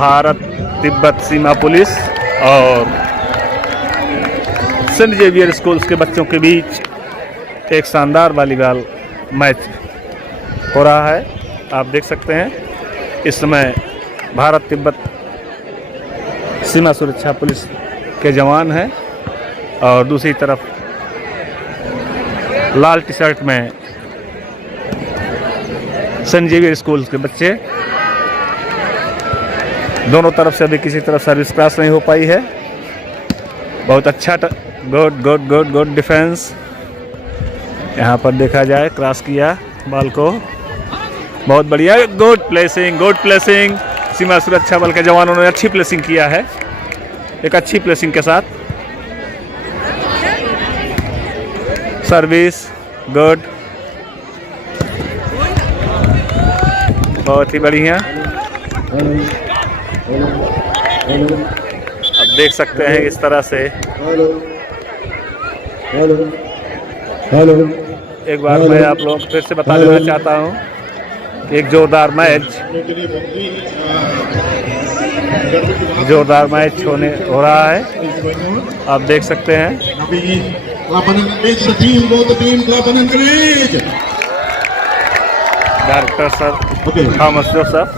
भारत तिब्बत सीमा police और Saint Xavier schools के बच्चों के बीच एक शानदार वॉलीबॉल मैच हो रहा है। आप देख सकते हैं इस समय भारत तिब्बत सीमा सुरक्षा पुलिस के जवान हैं और दूसरी तरफ लाल टी शर्ट में सेंट जेवियर स्कूल के बच्चे। दोनों तरफ से अभी किसी तरफ सर्विस क्रॉस नहीं हो पाई है। बहुत अच्छा good good good good defence यहाँ पर देखा जाए, क्रॉस किया बॉल को, बहुत बढ़िया, गुड प्लेसिंग। सीमा सुरक्षा बल के जवानों ने अच्छी प्लेसिंग किया है, एक अच्छी प्लेसिंग के साथ सर्विस गुड, बहुत ही बढ़िया। अब देख सकते हैं इस तरह से एक बार मैं आप लोगों को फिर से बता देना चाहता हूं कि एक जोरदार मैच हो रहा है। आप देख सकते हैं डायरेक्टर सर थॉमस जोसेफ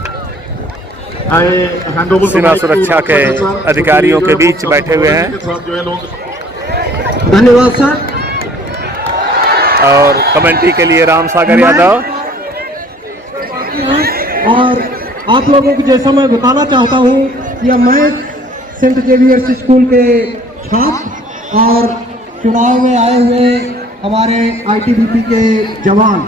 सीमा सुरक्षा के अधिकारियों के बीच बैठे हुए हैं। धन्यवाद सर। और कमेंट्री के लिए राम सागर यादव। और आप लोगों को जैसा मैं बताना चाहता हूँ, यह मैच सेंट जेवियर्स स्कूल के छात्र और चुनाव में आए हुए हमारे आईटीबीपी के जवान,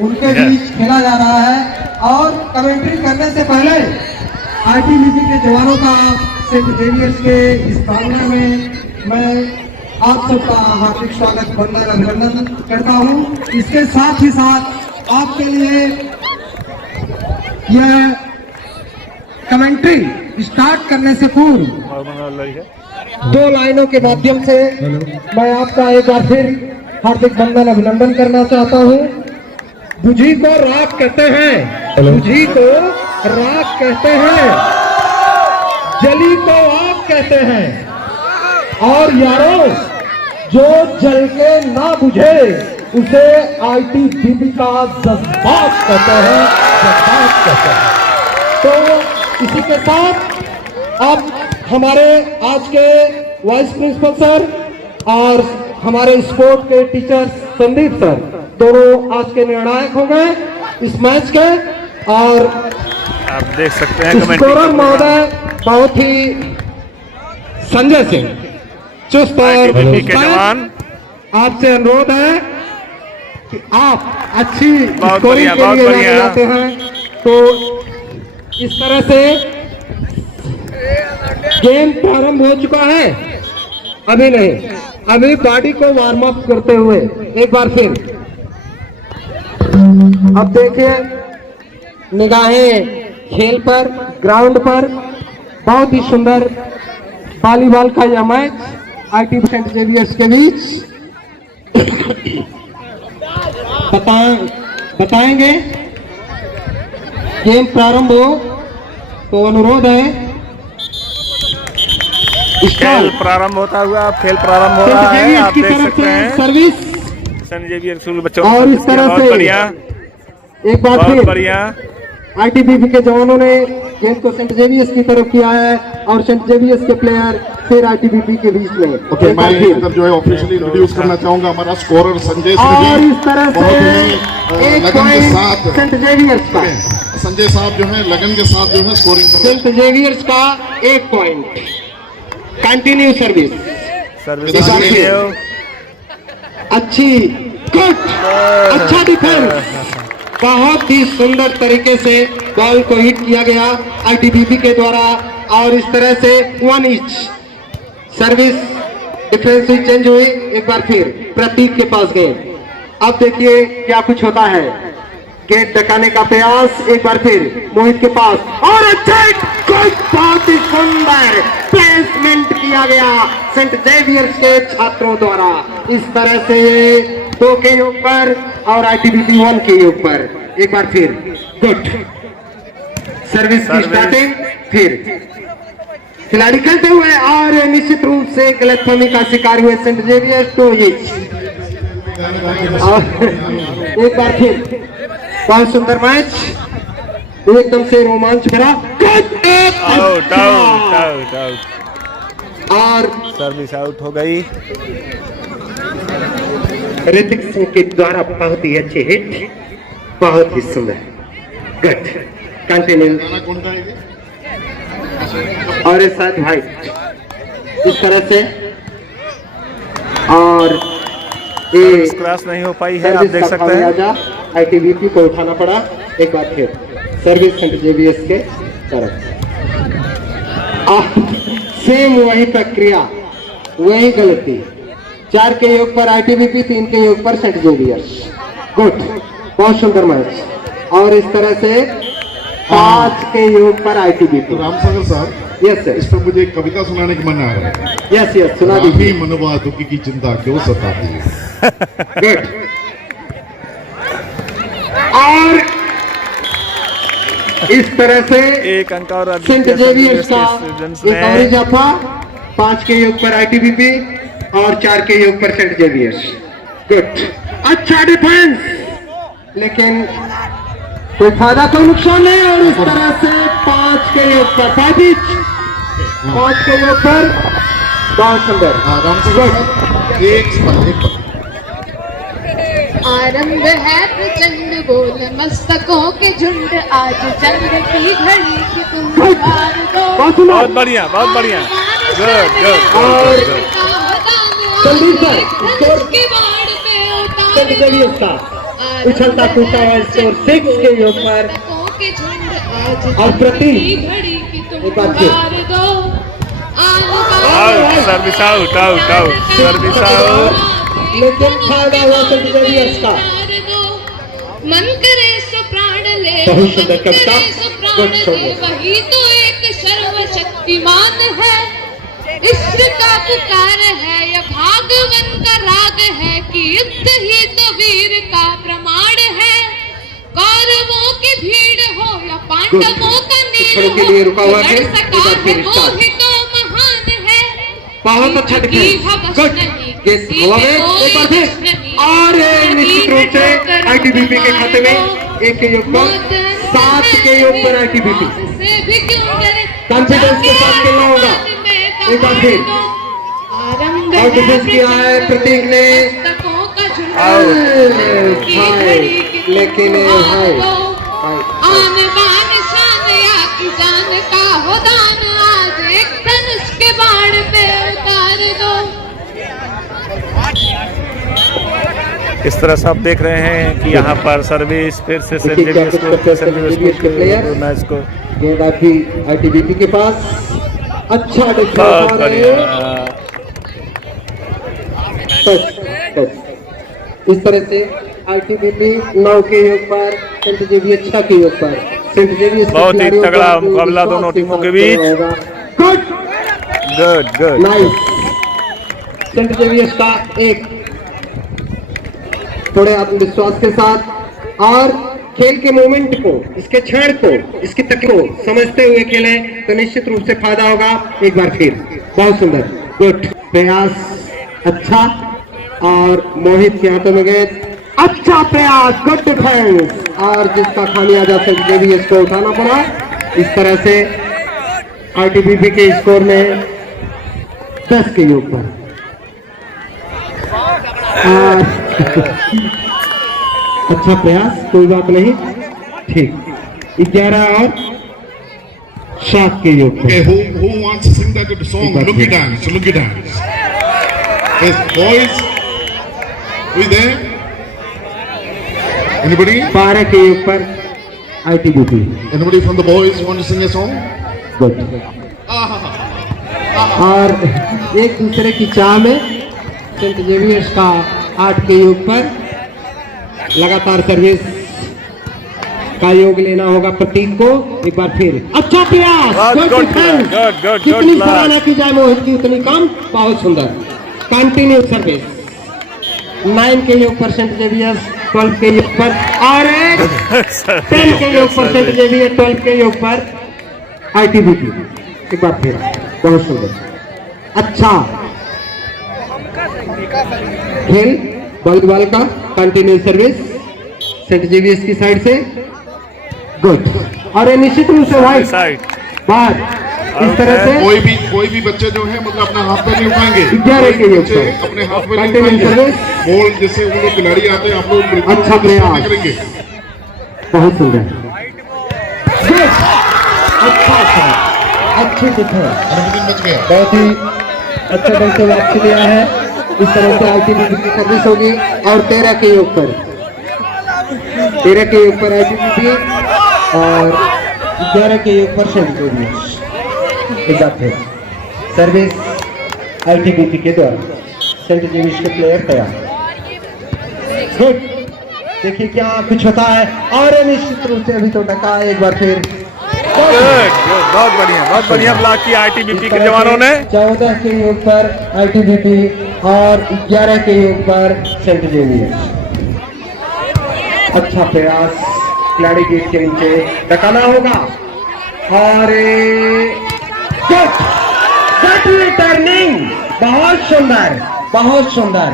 उनके बीच खेला जा रहा है। और कमेंट्री करने से पहले आईटीबीपी के जवानों का सेंट जेवियर्स के इस प्रांगण में मैं आप सबका हार्दिक स्वागत, वंदन, अभिनंदन करता हूं। इसके साथ ही साथ आपके लिए यह कमेंट्री स्टार्ट करने से पूर्व 2 लाइनों के माध्यम से मैं आपका एक बार फिर हार्दिक वंदन, अभिनंदन करना चाहता हूं। बुझी को राख कहते हैं, बुझी को राख कहते हैं, जली को आग कहते हैं, और यारों जो जल के ना बुझे उसे आईटीबीपी का जज्बात कहते हैं, जज्बात कहते हैं। तो इसी के साथ अब हमारे आज के वाइस प्रिंसिपल सर और हमारे स्पोर्ट के टीचर संदीप सर दोनों आज के निर्णायक हो गए इस मैच के। और आप देख सकते हैं स्कोरर महोदय बहुत ही संजय सिंह चुस्त और जवान, आपसे अनुरोध है कि आप अच्छी स्कोरिंग के लिए जाने जाते हैं, तो इस तरह से गेम प्रारंभ हो चुका है। अभी नहीं, अभी बॉडी को वार्म अप करते हुए एक बार फिर अब देखिए निगाहें खेल पर, ग्राउंड पर। बहुत ही सुंदर वॉलीबॉल का यह मैच आईटीबीपी सेंट जेवियर्स के बीच बताएंगे। गेम प्रारंभ हो तो अनुरोध है, खेल प्रारंभ होता हुआ अब खेल प्रारंभ हो रहा है। आप देख सकते हैं सर्विस सेंट जेवियर स्कूल बच्चों और इस तरह से बढ़िया, एक बार बहुत फिर बढ़िया। आईटीबीपी के जवानों ने गेम को सेंट जेवियर्स की तरफ किया है और सेंट जेवियर्स के प्लेयर फिर आईटीबीपी के बीच में। ओके, मैं इधर जो है ऑफिशियली इंट्रोड्यूस करना चाहूंगा हमारा स्कोरर संजय सिंह और जी। इस तरह से एक लगन के पॉइंट साथ सेंट जेवियर्स का, संजय साहब जो है लगन के साथ जो है स्कोरिंग कर रहे हैं। सेंट जेवियर्स का 1 पॉइंट। कंटिन्यू सर्विस अच्छी, गुड, अच्छा डिफेंस, बहुत ही सुंदर तरीके से बॉल को हिट किया गया आईटीबीपी के द्वारा। और इस तरह से 1 ईच सर्विस डिफेंस हुई, चेंज हुई। एक बार फिर प्रतीक के पास गए। अब देखिए क्या कुछ होता है। गेट डकाने का प्रयास एक बार फिर मोहित के पास, और अच्छा बहुत ही सुंदर प्लेसमेंट किया गया सेंट जेवियर्स के छात्रों द्वारा। इस तरह से 2 के योग पर और आईटीबीपी 1 के योग पर एक बार फिर गुड सर्विस की स्टार्टिंग। फिर खिलाड़ी खेलते हुए और निश्चित रूप से गलतफहमी का शिकार हुए सेंट जेवियर्स टोजिच। और एक बार फिर बहुत सुंदर मैच, एकदम से रोमांच भरा। आउट आउट आउट आउट और सर्विस आउट हो गई। ऋतिक सिंह के द्वारा बहुत ही अच्छे हिट, बहुत ही सुंदर। Good, continue. कौन सा है ये? और इस साथ भाई इस तरह से और सर्विस क्रॉस नहीं हो पाई है, आप देख सकते हैं। आईटीबीपी को उठाना पड़ा एक बार फिर सर्विस सेंट जेवियर्स के तरफ। सेम वही प्रक्रिया, वही गलती। 4 के योग पर आईटीबीपी, 3 के योग पर सेंट जेवियर्स। गुड, बहुत सुंदर मैच। और इस तरह से 5 के योग पर आईटीबीपी। तो रामसागर साहब, यस सर, इस पर मुझे एक कविता सुनाने की मन आ रहा है। यस यस, सुना दीजिए। रामी मनवा दुखी की चिंता क्यों सताती है। गुड। और इस तरह से एक अंक और सेंट जेवियर्स का एक और इजाफा, 5 के योग पर आईटीबीपी और 4 के योग पर सेंट जेवियर्स। गुड, अच्छा डिफेंस, लेकिन कोई फायदा कोई नुकसान नहीं। और इस तरह से 5 के योग पर 5 के योग पर बहुत सुंदर। रामसागर साहब, एक आरंभ है प्रचंड बोल मस्तकों के झुंड, आज चंद्र की घड़ी की तुम बार दो। बहुत बढ़िया, बहुत बढ़िया। गुड गुड और संदीप सर, के बाड़ पे सेंट जेवियर्स का उछलता कूदता हुआ स्कोर 6 के योग पर। के झुंड, आज और प्रति घड़ी की तुम एक बार फिर। बार दो। Out, service out out out, service out. लेकिन फायदा हुआ सेंट जेवियर्स का। मन करे सो प्राण ले, बहुत सुंदर मन करे कविता, सो प्राण गुड ले, सॉन्ग। वही तो एक सर्वशक्तिमान है। इश्क का पुकार है या भागवन का राग है कि युद्ध ही तो वीर का प्रमाण है। कौरवों की भीड़ हो या पांडवों का नीड़ के लिए रुका हुआ हो, है। लड़ सका एक बार फिर है वो स्टार्ट। ही तो महान है। बहुत अच्छा डिफेंस। गुड, गेस हवा में एक बार फिर। और निश्चित रूप से आईटीबीपी के खाते में 1 के योग पर, 7 के योग पर आईटीबीपी। कॉन्फिडेंस के साथ खेलना होगा। एक बार फिर और डिफेंस किया है प्रतीक ने। लेकिन भाई आन बान शान या की जान का हो दान, आज एक धनुष के बाण पे उतार दो। इस तरह से आप देख रहे हैं कि यहाँ पर सर्विस फिर से सेंट जेवियर्स को मैच को गेंद आती आईटीबीपी के पास। अच्छा बहुत डिफेंस। बढ़िया। इस तरह से आईटीबीपी 9 के योग पर, सेंट जेवियर्स 6 के योग पर। सेंट जेवियर्स बहुत ही तगड़ा मुकाबला दोनों टीमों के बीच। Good good good. Nice. Saint Xavier's का एक थोड़े आत्मविश्वास के साथ और खेल के मोमेंट को, इसके क्षण को, इसकी तक को समझते हुए खेले तो निश्चित रूप से फायदा होगा। एक बार फिर बहुत सुंदर, गुड प्रयास, अच्छा। और मोहित के हाथों में गए, अच्छा प्रयास, गुड डिफेंस। और जिसका खामियाजा सेंट जेवियर्स को उठाना पड़ा। इस तरह से आईटीबीपी के स्कोर में 10 के योग पर। अच्छा प्रयास, कोई बात नहीं, ठीक। 11 और 7 के योग पर। Okay, who wants to sing that song? Lungi dance, Lungi dance. Yes, boys. Who is there? Anybody? 12 के योग पर ITBP. Anybody from the boys want to sing a song? Good. और एक दूसरे की चाह में सेंट जेवियर्स का 8 के योग पर लगातार सर्विस का योग लेना होगा प्रतीक को। एक बार फिर अच्छा प्रयास, गुड डिफेंस, गुड गुड जितनी गुड सराहना की जाए मोहित की उतनी कम। बहुत सुंदर कंटिन्यू सर्विस। 9 के योग पर सेंट जेवियर्स, 12 के योग पर और 10 के योग पर सेंट जेवियर्स, 12 के योग पर आईटीबीपी। एक बार फिर बहुत सुंदर अच्छा खेल वॉलीबॉल का कंटिन्यू सर्विस सेंट जेवियर्स की साइड से गुड और ये निश्चित रूप से वाइट साइड बाहर इस तरह से कोई भी बच्चे जो है मतलब अपना हाथ पे नहीं उठाएंगे। 11 के योग बच्चे पर अपने हाथ पे नहीं कंटिन्यू उठाएंगे। सर्विस बॉल जैसे वो लोग खिलाड़ी आते हैं आप लोग बिल्कुल अच्छा उसको प्रयास। करेंगे। बहुत सुंदर गुड अच्छा अच्छा अच्छी डिफेंस रमजान बच गया। बहुत ही अच्छा ढंग से वापसी लिया है। इस तरह से आईटीबीपी की सर्विस होगी और 13 के योग पर 13 के योग पर आईटीबीपी और 11 के योग पर सेंट जेवियर्स। एक बात है सर्विस आईटीबीपी के द्वारा सेंट जेवियर्स के प्लेयर तैयार। गुड देखिए क्या कुछ होता है और निश्चित रूप से अभी तो डका एक बार फिर गुड बहुत बढ़िया ब्लॉक किया आईटीबीपी के जवानों ने। 14 के योग पर आईटीबीपी और 11 के योग पर सेंट जेवियर्स। अच्छा प्रयास खिलाड़ी गेट के नीचे डकाना होगा और गुड रिटर्निंग बहुत सुंदर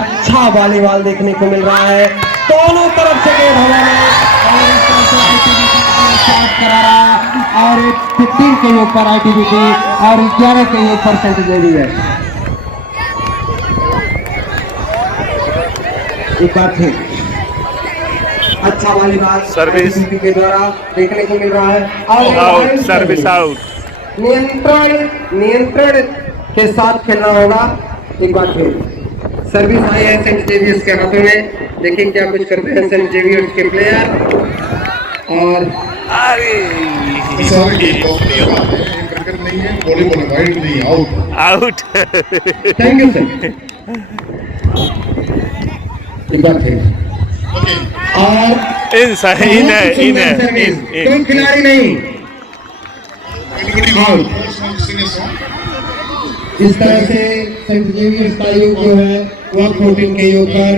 अच्छा वॉलीबॉल देखने को मिल रहा है दोनों तरफ से गेट हवा में और इस तरह से आईटीबीपी स्टार्ट करा रहा है और 15 के योग पर आईटीबीपी और 11 के योग पर सेंट जेवियर्स। एक बार फिर अच्छा वॉलीबॉल सर्विस। आईटीबीपी के द्वारा देखने को मिल रहा है और आउट सर्विस आउट। नियंत्रण के साथ खेलना होगा। एक बार फिर सर्विस आई है सेंट जेवियर्स के हाथों में। देखिए क्या कुछ करते हैं सेंट जेवियर्स के प्लेयर और क्रिकेट नहीं है वॉलीबॉल है वाइड नहीं आउट। Thank you sir. एक बार फिर और इन तुम खिलाड़ी नहीं इस तरह से सेंट जेवियर्स का योग जो है वह 14 के योग पर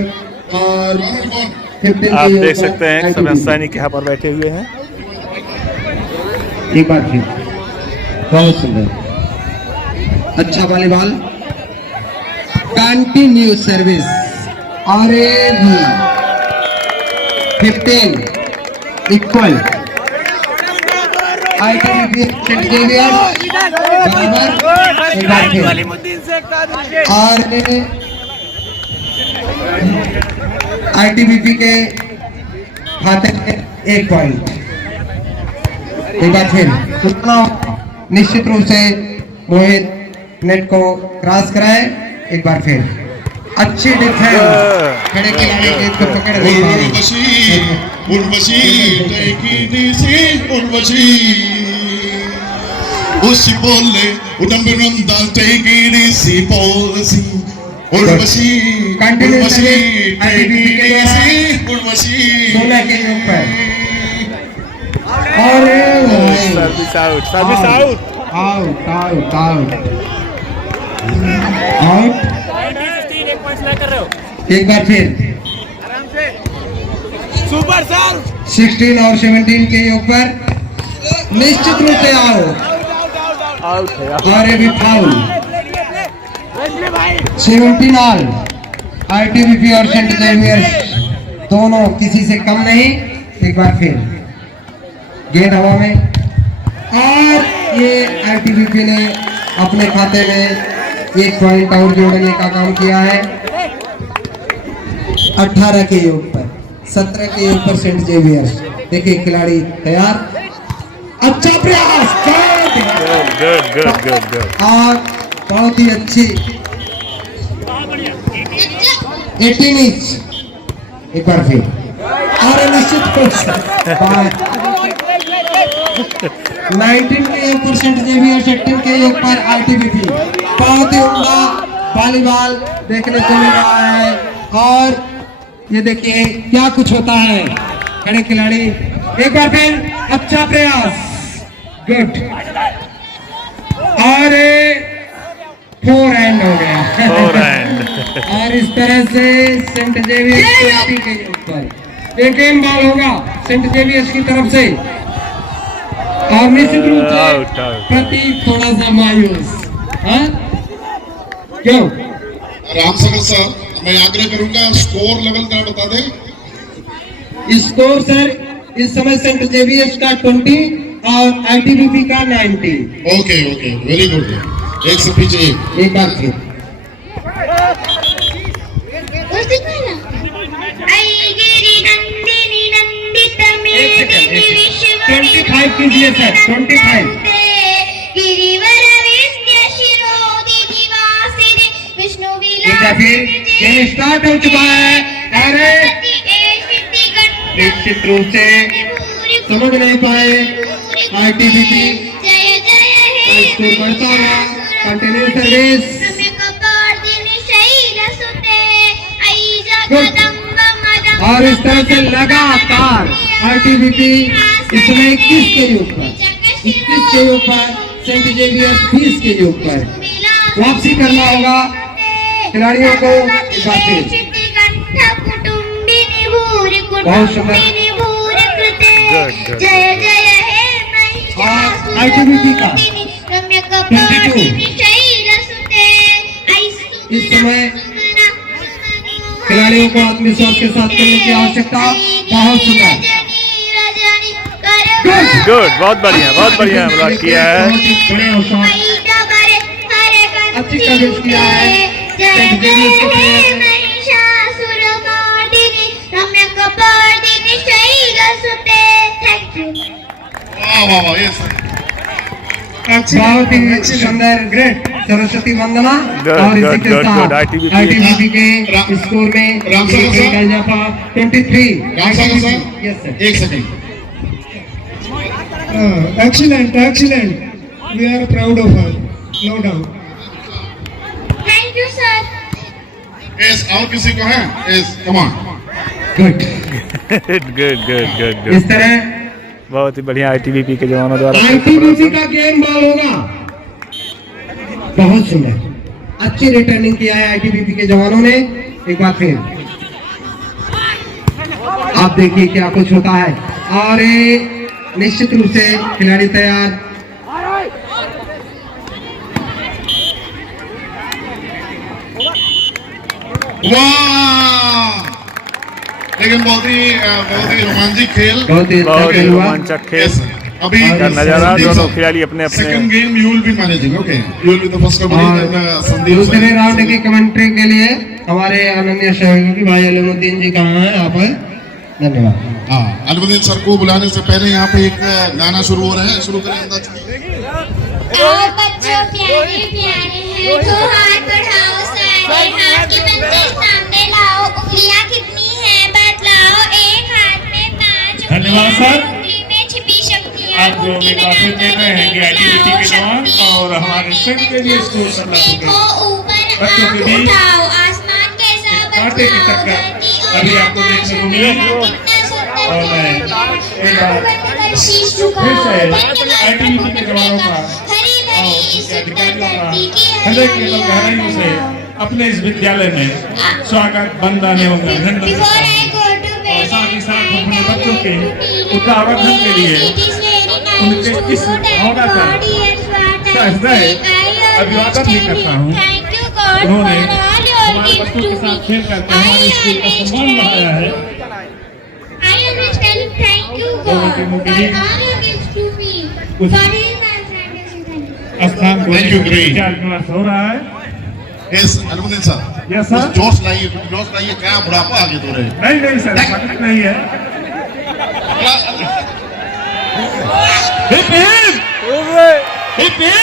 और 15 आप के योग देख पर सकते हैं ITBP। समय सैनिक यहाँ पर बैठे हुए हैं। एक बार फिर बहुत सुंदर अच्छा वॉलीबॉल कंटिन्यू सर्विस और 15 इक्वल आईटीबीपी सेंट जेवियर्स बराबर। एक बार फिर और आईटीबीपी के खाते में 1 पॉइंट। एक बार फिर निश्चित रूप से मोहित नेट को क्रॉस कराए। एक बार फिर अच्छी डिफेंस खड़े खिलाड़ी गेंद को पकड़ रही है। कंटिन्यू सर्विस आईटीबीपी के द्वारा 16 के योग पर और service out out out out एक बार फिर सुपर सर 16 और 17 के योग पर निश्चित रूप से आउट और ये भी फाउल। 17 ऑल आईटीबीपी और सेंट जेवियर्स दोनों किसी से कम नहीं। एक बार फिर गेंद हवा में और ये आईटीबीपी ने अपने खाते में 1 पॉइंट और जोड़ने का काम किया है। 18 के योग पर 17 के योग पर सेंट जेवियर्स। देखिए खिलाड़ी तैयार अच्छा प्रयास गुड और बहुत ही अच्छी 18 इंच। एक बार फिर और निश्चित रूप से 19 के योग पर सेंट जेवियर्स 18 के योग पर आईटीबीपी। बहुत ही उम्दा वॉलीबॉल देखने को मिल रहा है और ये देखिए क्या कुछ होता है खड़े खिलाड़ी। एक बार फिर अच्छा प्रयास गुड और 4 एंड हो गया और इस तरह से सेंट जेवियर्स 20 के ऊपर एक गेम बॉल होगा सेंट जेवियर्स की तरफ से और निश्चित रूप से आउट, आउट। प्रतीक थोड़ा सा मायूस, हाँ? क्यों? रामसागर सर, मैं आग्रह करूंगा स्कोर लेवल जरा बता दें। स्कोर सर इस समय सेंट जेवियर्स का 20 और आईटीबीपी का 90। Okay okay, very good. एक से पीछे एक एक बार फिर एक सेकंड 25 कीजिए सर, 25। एक बार फिर गेम स्टार्ट हो चुका है। अरे निश्चित रूप से समझ नहीं पाए आईटीबीपी स्कोर बढ़ता रहा। कंटिन्यू सर्विस और इस तरह से लगातार आईटीबीपी इसमें 21 के योग पर 21 के योग पर सेंट जेवियर्स 20 के योग पर वापसी करना होगा खिलाड़ियों को। एक बार फिर बहुत सुंदर और आईटीबीपी का 22 इस समय खिलाड़ियों को आत्मविश्वास के साथ खेलने की आवश्यकता। बहुत सुंदर, गुड, बहुत बढ़िया ब्लॉक किया है। बहुत ही बड़े और शॉट अच्छी कवरेज किया है सेंट जेवियर्स के प्लेयर ने। वाह वाह वाह, यस बहुत ही सुंदर, ग्रेट सरस्वती वंदना। Good, और इसी good, के good, साथ good. ITBP आईटीबीपी के स्कोर में रामसागर सर। का इजाफा 23। Ramsagar sir, yes sir. एक second. Excellent, excellent. We are proud of her, no doubt. Thank you sir. Yes, और किसी को है? Yes, come on. Good. Good. इस तरह बहुत ही बढ़िया आईटीबीपी के जवानों द्वारा आईटीबीपी का गेम बॉल होगा। बहुत सुंदर, अच्छी रिटर्निंग किया है आईटीबीपी के जवानों ने। एक बार फिर आप देखिए क्या कुछ होता है। और निश्चित रूप से खिलाड़ी तैयार। वाह, लेकिन बहुत ही रोमांचक खेल। बहुत ही अच्छा बहुत ही खेल हुआ। रोमांचक खेल यस, अभी का नजारा। दोनों खिलाड़ी अपने सेकंड अपने game you will be managing, okay, you will be the first और कबड्डी संदीप दूसरे राउंड की कमेंट्री के लिए हमारे अनन्य सहयोगी भाई अलमुद्दीन जी कहाँ हैं? आप हैं? धन्यवाद। हाँ, अलमुद्दीन सर को बुलाने से पहले यहाँ पे एक गाना शुरू हो रहा है, शुरू करें अंदाज। आओ बच्चों प्यारे प्यारे हैं, दो हाथ बढ़ाओ सारे, हाथ के पंजे सामने लाओ, उंगलियां कितनी हैं बतलाओ, एक हाथ में 5 धन्यवाद सर। उंगली में छिपी शक्तियां, आप लोग ये काफी देख रहे हैं कि आईटीबीपी के जवान और हमारे सेंट के लिए स्कूल कर रहे देखो हैं। ऊपर बच्चों के आँख बीच उठाओ, आसमान कैसा कांटे की बतलाओ, टक्कर धरती अभी और आपको आकाश देखने को मिलेगी। कितना सुंदर और मैं है। एक बार आँख बंद कर शीश फिर झुकाओ, से धन्यवाद आईटीबीपी के जवानों का हरी और भरी इस उसके सुंदर अधिकारियों का धरती की हृदय की हरियाली गहराइयों से आओ। अपने इस विद्यालय में स्वागत वंदन एवं अभिनंदन Before करता I हूँ। go to bed और साथ ही साथ at अपने night, बच्चों के I like to उत्तरावर्धन के लिए It is very nice उनके to इस know that भावना का God hears what I सहृदय say. I अभिवादन भी understand करता हूँ। it. Thank you God उन्होंने for all your हमारे gifts बच्चों के to साथ me. खेल करके हमारे स्कूल का सम्मान बढ़ाया है। I understand it. Thank you दोनों God टीमों for के लिए all your gifts to me. कुछ For his my स्थान को Thank you, great. विचार विमर्श हो रहा है। Yes, Alamuddin sir. Yes, sir. कुछ जोश लाइए, क्या बुढ़ापा आगे तो रहे। नहीं सर, ऐसा कुछ नहीं है। Hip hip hip hip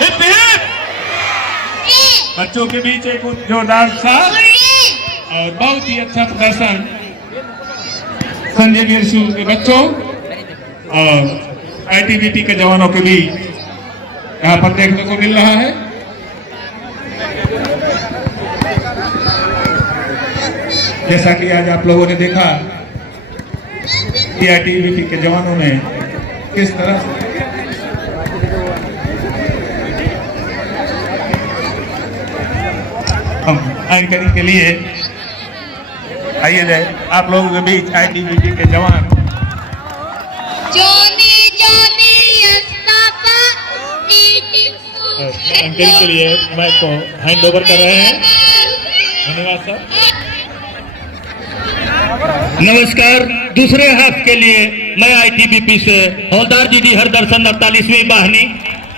hip hip. बच्चों के बीच एक जोरदार साथ और बहुत ही अच्छा प्रदर्शन संजय वीर स्कूल के बच्चों और आईटीबीपी के जवानों के भी यहाँ पर देखने को मिल रहा है। जैसा कि आज आप लोगों ने देखा कि आईटीबीपी के जवानों ने किस तरह से हम एंकरिंग के लिए आइए जाए आप लोगों के बीच आईटीबीपी के जवान जोनी अंकल के लिए मैच को हैंड ओवर कर रहे हैं। धन्यवाद सर। नमस्कार। दूसरे हाफ के लिए मैं आईटीबीपी से हवलदार जी डी हरदर्शन 48वीं वाहिनी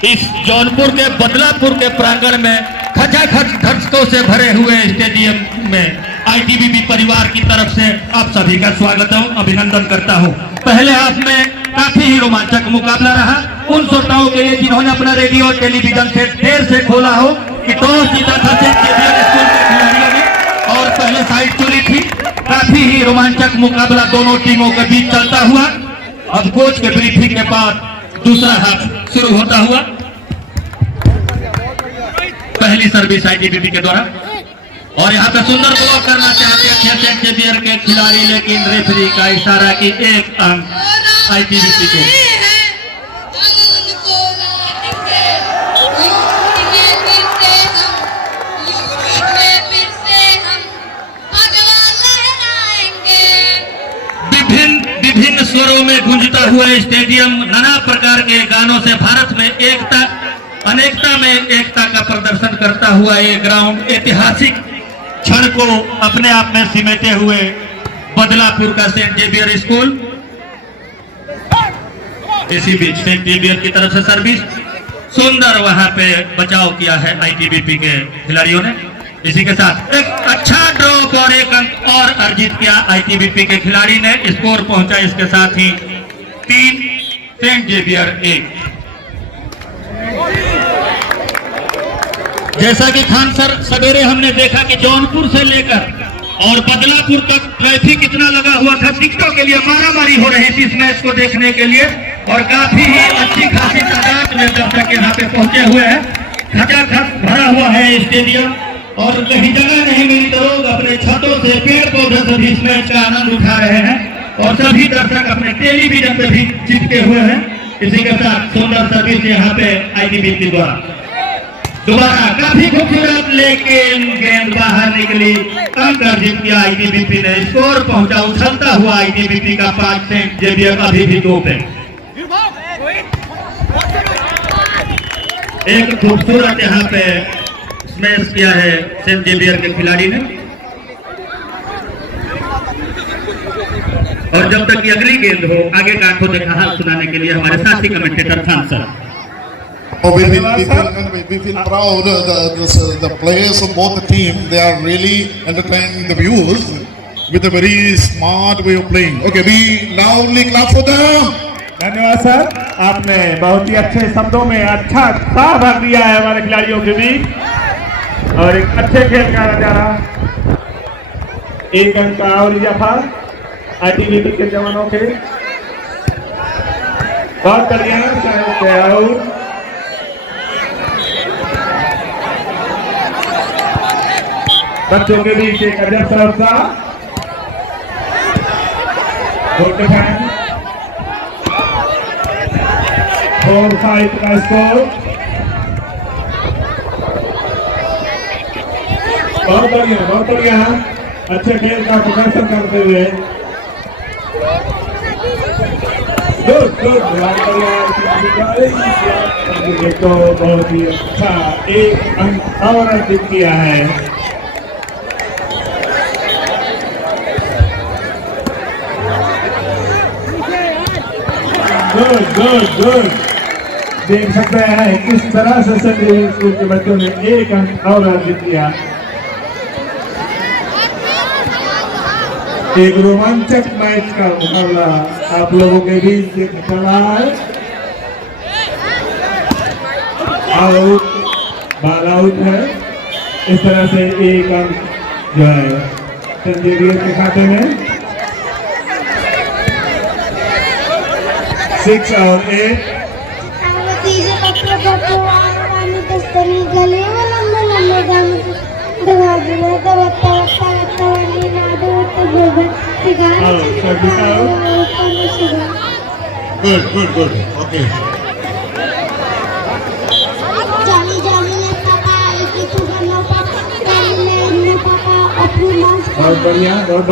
इस जौनपुर के बदलापुर के प्रांगण में खचाखच दर्शकों से भरे हुए स्टेडियम में आईटीबीपी परिवार की तरफ से आप सभी का स्वागत हूं, अभिनंदन करता हूं। पहले हाफ में काफी ही रोमांचक मुकाबला रहा उन श्रोताओं के लिए जिन्होंने अपना रेडियो और टेलीविजन से देर से खोला हो कि टॉस जीता था सेंट जेवियर स्कूल के खिलाड़ियों ने और पहले साइड चुनी थी। काफी ही रोमांचक मुकाबला दोनों टीमों के बीच चलता हुआ अब कोच के ब्रीफिंग के बाद दूसरा हाफ शुरू होता हुआ। पहली सर्विस आईटीबीपी के द्वारा और यहाँ पे सुंदर ब्लॉक करना चाहते थे सेंट जेवियर के खिलाड़ी, लेकिन रेफरी का इशारा की एक अंक आईटीबीपी को। विभिन्न स्वरों में गूंजता हुआ स्टेडियम नाना प्रकार के गानों से भारत में एकता अनेकता में एकता का प्रदर्शन करता हुआ ये ग्राउंड ऐतिहासिक क्षण को अपने आप में सिमेटे हुए बदलापुर का सेंट जेवियर स्कूल। इसी बीच सेंट जेवियर की तरफ से सर्विस सुंदर वहां पे बचाव किया है आईटीबीपी के खिलाड़ियों ने। इसी के साथ एक अच्छा ड्रॉप और एक अंक और अर्जित किया आईटीबीपी के खिलाड़ी ने। स्कोर पहुंचा इसके साथ ही 3 सेंट जेवियर 1। जैसा कि खान सर सवेरे हमने देखा कि जौनपुर से लेकर और बदलापुर तक ट्रैफिक इतना लगा हुआ था, टिकटों के लिए मारामारी हो रही थी इस मैच को देखने के लिए और काफी ही अच्छी खासी तादाद में दर्शक यहाँ पे पहुंचे हुए हैं। खचाखच भरा हुआ है स्टेडियम और कहीं जगह नहीं मिली तो लोग अपने छतों से पेड़ पौधे से भी इस मैच का आनंद उठा रहे हैं और सभी दर्शक अपने टेलीविजन पे भी चिपके हुए हैं। इसी के साथ सुंदर सर्विस यहाँ पे आईटीबीपी द्वारा दोबारा काफी खूबसूरत, लेकिन गेंद बाहर निकली। अंक अर्जित किया आईटीबीपी ने। स्कोर पहुंचा उछलता हुआ आईटीबीपी का 5 सेंट जेवियर अभी भी 2 पे। एक खूबसूरत यहाँ पे स्मैश किया है सेंट जेवियर के खिलाड़ी ने और जब तक की अगली गेंद हो आगे का आंखों देखा हाल सुनाने के लिए हमारे साथी commentator Khan sir. Oh, we feel proud. The players of both the teams, they are really entertaining the viewers with a very smart way of playing. Okay, we loudly clap for them. धन्यवाद sir, आपने बहुत ही अच्छे शब्दों में अच्छा साफ भाग दिया है हमारे खिलाड़ियों के बीच और एक अच्छे खेल का नजारा। 1 अंक का और इजाफा आईटीबीपी के जवानों के। बहुत बढ़िया बच्चों के बीच एक अजब सरसा 4-5 का स्कोर। बहुत बढ़िया अच्छे खेल का प्रदर्शन करते हुए तो बहुत ही अच्छा 1 अंक और अर्जित किया है। गुड देख सकते हैं किस तरह से सेंट जेवियर स्कूल के बच्चों ने 1 अंक और अर्जित किया। एक रोमांचक मैच का मुकाबला आप लोगों के बीच चल रहा है। आउट, बॉल आउट है। इस तरह से 1 अंक जो है सेंट जेवियर के खाते में। 6 और 8 Good. Okay. बहुत बढ़िया गुड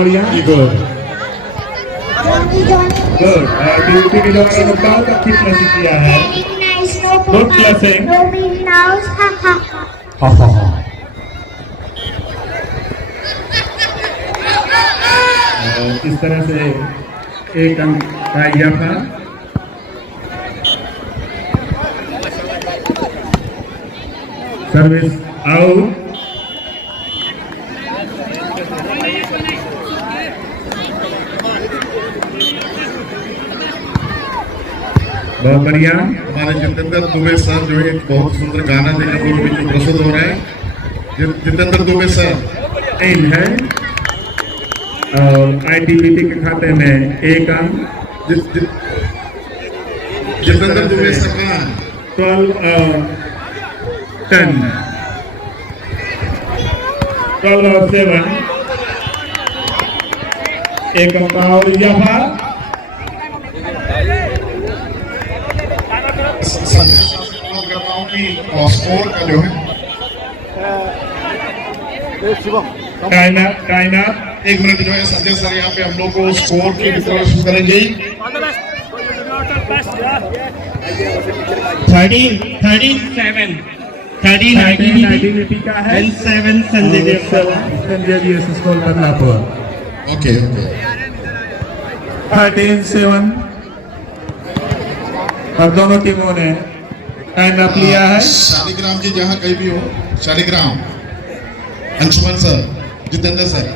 ड्यूटी के दौरान बहुत अच्छी प्रैक्टिस किया है। no Good put blessing. no Mickey Mouse, ha ha ha. Ha ha ha. और इस तरह से एक अंक पाया गया था। Service out. बहुत बढ़िया। हमारे जितेंद्र दुबे सर जो एक बहुत सुंदर गाना देकर पूर्व में प्रस्तुत हो रहे हैं। जितेंद्र दुबे सर इन है और आईटीबीपी के खाते में एक अंक। जितेंद्र दुबे सर का 12 और 10, 12 और 7, एक अंक और इजाफा। करता हूँ कि स्कोर का जो है टाइम अप। 1 मिनट जो है संजय सर यहाँ पे हम लोग को स्कोर की डिक्लेरेशन करेंगे। 13 का है। 7 संजय देव स्कोर बदलापुर। ओके ओके 13-7 और दोनों टीमों ने टाइम अप लिया है। शालिग्राम जी जहाँ कहीं भी हो, शालिग्राम, अंशुमन सर, जितेंद्र सर,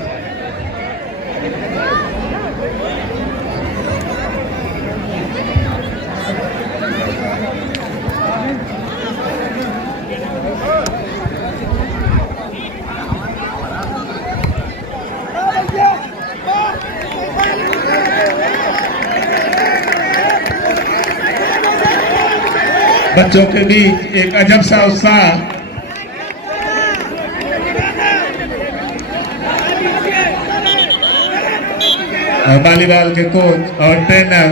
बच्चों के बीच एक अजब सा उत्साह। और वॉलीबॉल के कोच और ट्रेनर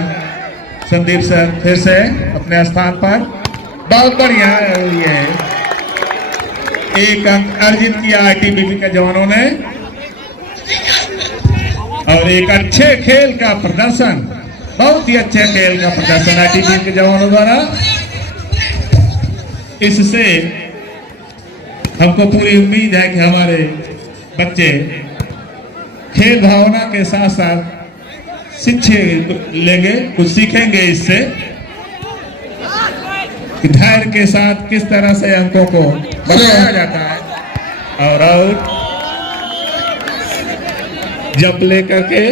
संदीप सर फिर से अपने स्थान पर। बहुत बढ़िया। ये एक अंक अर्जित किया आईटीबीपी के जवानों ने और एक अच्छे खेल का प्रदर्शन, बहुत ही अच्छे खेल का प्रदर्शन आईटीबीपी के जवानों द्वारा। इससे हमको पूरी उम्मीद है कि हमारे बच्चे खेल भावना के साथ साथ शिक्षा लेंगे, कुछ सीखेंगे इससे कि धैर्य के साथ किस तरह से अंकों को बढ़ाया जाता है। और आउट जब लेकर के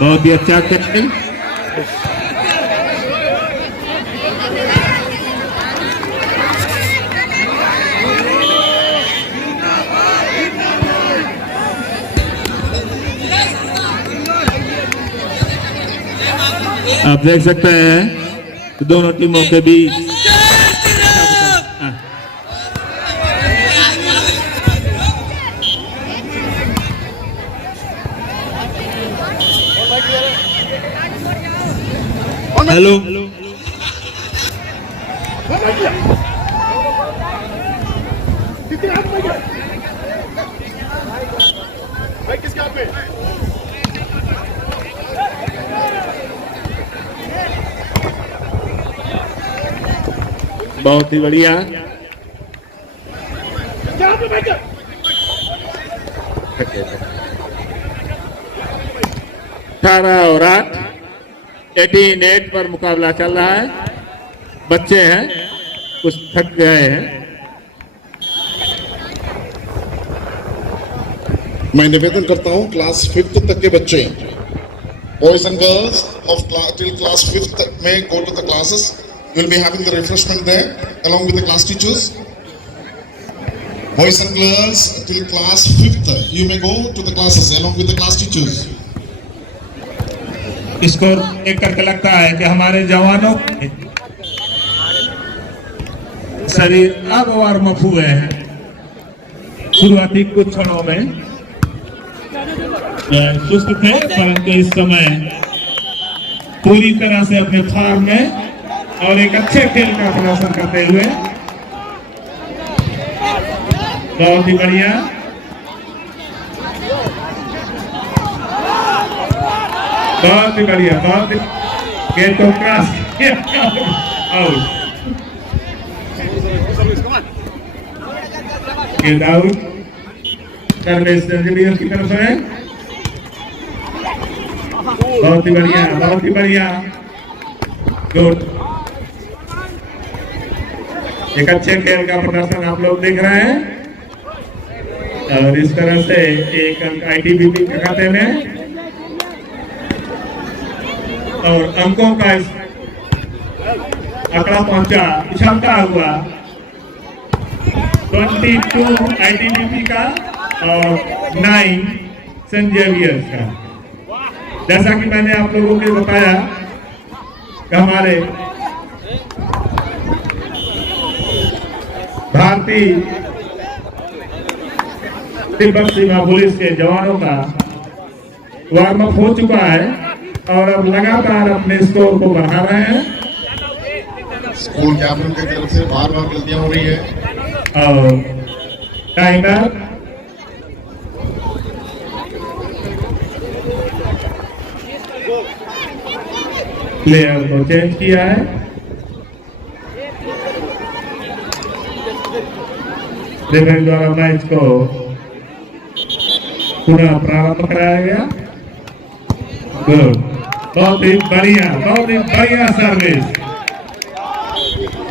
बहुत ही अच्छा खेल। आप देख सकते हैं कि दोनों टीमों के बीच हेलो बहुत ही बढ़िया। अठारह और 8, 18-8 पर मुकाबला चल रहा है। बच्चे हैं, कुछ थक गए हैं। मैं निवेदन करता हूँ क्लास 5th तक के बच्चे, boys and girls of till class 5th में go to the classes. You will be having the refreshment there along with the class teachers. Boys and girls till class 5th, you may go to the classes along with the class teachers. इसको एक करके लगता है कि हमारे जवानों के शरीर अब वार्म अप हुए हैं। शुरुआती कुछ क्षणों में सुस्त थे, परंतु इस समय पूरी तरह से अपने फॉर्म में और एक अच्छे खेल का प्रदर्शन करते हुए बहुत ही बढ़िया, बहुत ही बढ़िया, बहुत ही गेंद को क्रॉस किया, आउट, गेंद आउट, सर्विस सेंचुरियन की तरफ है। बहुत ही बढ़िया, बहुत ही बढ़िया, गुड। एक अच्छे खेल का प्रदर्शन आप लोग देख रहे हैं और इस तरह से एक अंक आईटीबीपी के खाते में और अंकों का आंकड़ा पहुंचा, उछलता हुआ 22 आईटीबीपी का और 9 सेंट जेवियर्स का। जैसा कि मैंने आप लोगों को बताया कि हमारे भारतीय तिब्बत सीमा पुलिस के जवानों का वार्म अप हो चुका है और अब लगातार अपने स्कोर को बढ़ा रहे हैं। स्कूल कैप्टन की तरफ से बार बार गलतियां हो रही है और टाइमर प्लेयर को चेंज किया है। रेफरी द्वारा मैच को पुनः प्रारंभ कराया गया। गुड, बहुत ही बढ़िया, बहुत ही बढ़िया service,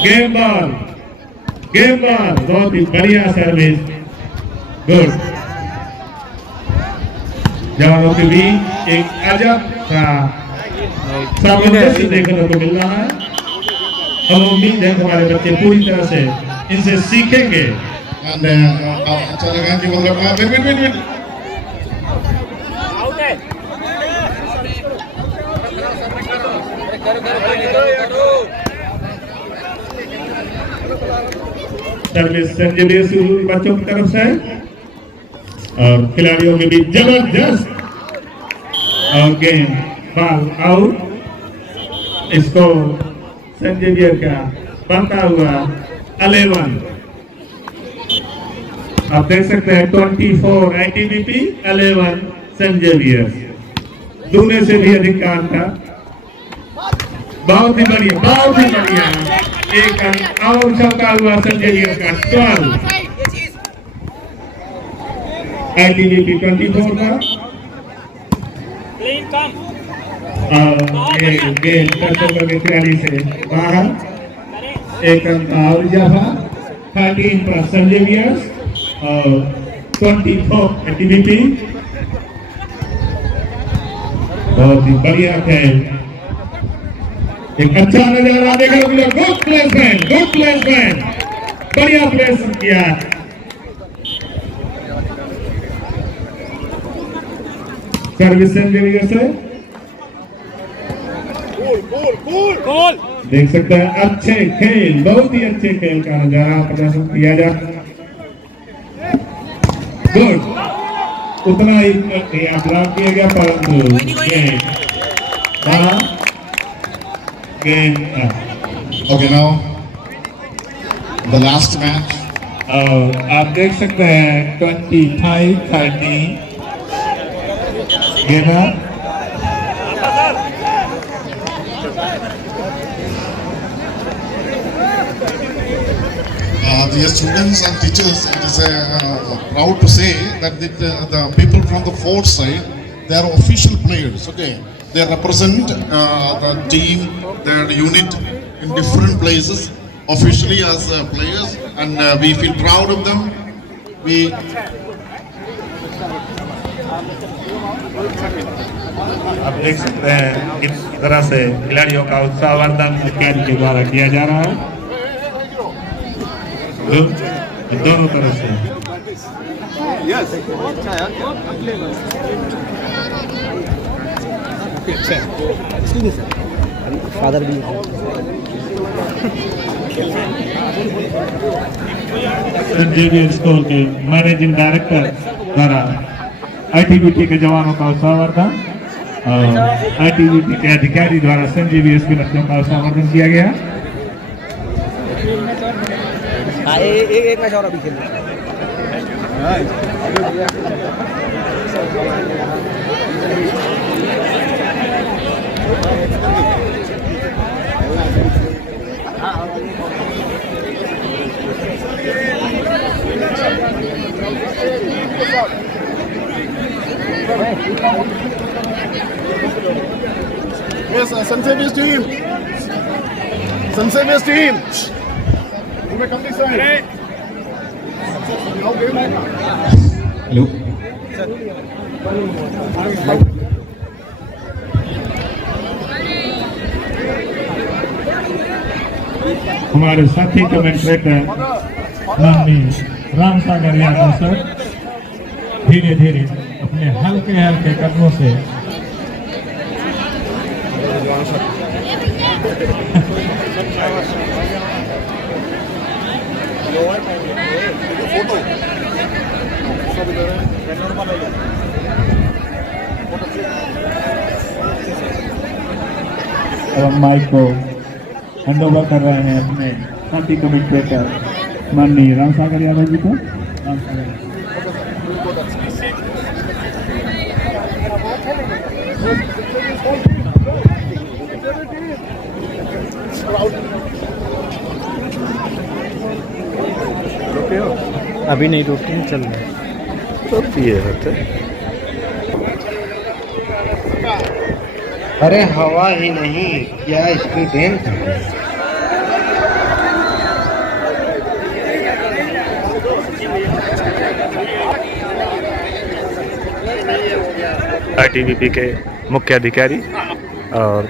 game ball, game ball, बहुत ही बढ़िया सर्विस, गुड। जवानों के बीच एक अजब सा सामंजस्य देखने को मिल रहा है। हम उम्मीद है हमारे बच्चे पूरी तरह से इनसे सीखेंगे। अच्छा लगा कि मतलब वेट सर्विस सेंचुरी शुरू बच्चों की तरफ से और खिलाड़ियों के बीच जबरदस्त और गेम बॉल आउट। इसको सेंट जेवियर का बनता हुआ 11, आप देख सकते हैं 24 आईटीबीपी, 11 सेंट जेवियर, दूसरे से भी अधिक काम था। बहुत ही बढ़िया, बहुत ही बढ़िया, एक अंक और चलता हुआ सेंट जेवियर का 12, आईटीबीपी 24 का गेंद के खिलाड़ी से बाहर, एक अंक और इजाफा, 13 पर सेंट जेवियर्स और 24 आईटीबीपी। बहुत ही बढ़िया खेल, एक अच्छा नजारा देखने को मिला। गुड प्लेसमेंट, गुड प्लेसमेंट, बढ़िया प्लेसमेंट किया। सर्विस सेंट जेवियर से देख सकते हैं अच्छे खेल, बहुत ही अच्छे खेल का नजारा प्रदर्शन किया जा। गुड, उतना ही ब्लॉक किया गया परंतु game okay now the last match. और आप देख सकते हैं 25-30 game. Dear students and teachers, it is proud to say that the people from the fourth side, they are official players. Okay, they represent the team, their unit in different places officially as players, and we feel proud of them. We आप देख सकते हैं किस तरह से खिलाड़ियों का उत्साहवर्धन कैंप के द्वारा किया जा रहा है। दोनों तरफ से फादर भी सेंट जेवियर स्कूल के मैनेजिंग डायरेक्टर द्वारा आईटीबीपी के जवानों का उत्साहवर्धन और आईटीबीपी के अधिकारी द्वारा सेंट जेवियर के बच्चों का उत्साहवर्धन किया गया। एक मैच और अभी खेलना। Yes, Sunsavious team. Sunsavious team. You may come this side. Now game on. Hello हमारे साथी कमेंटेटर माननीय राम सागर यादव सर धीरे धीरे अपने हल्के हल्के कदमों से माइक को हैंड ओवर कर रहे हैं अपने साथी कमेंटेटर माननीय राम सागर यादव जी को। राम सागर अभी नहीं रोके, चल रहे तो ये होते। अरे हवा ही नहीं, क्या स्टूडेंट है। ITBP के मुख्य अधिकारी और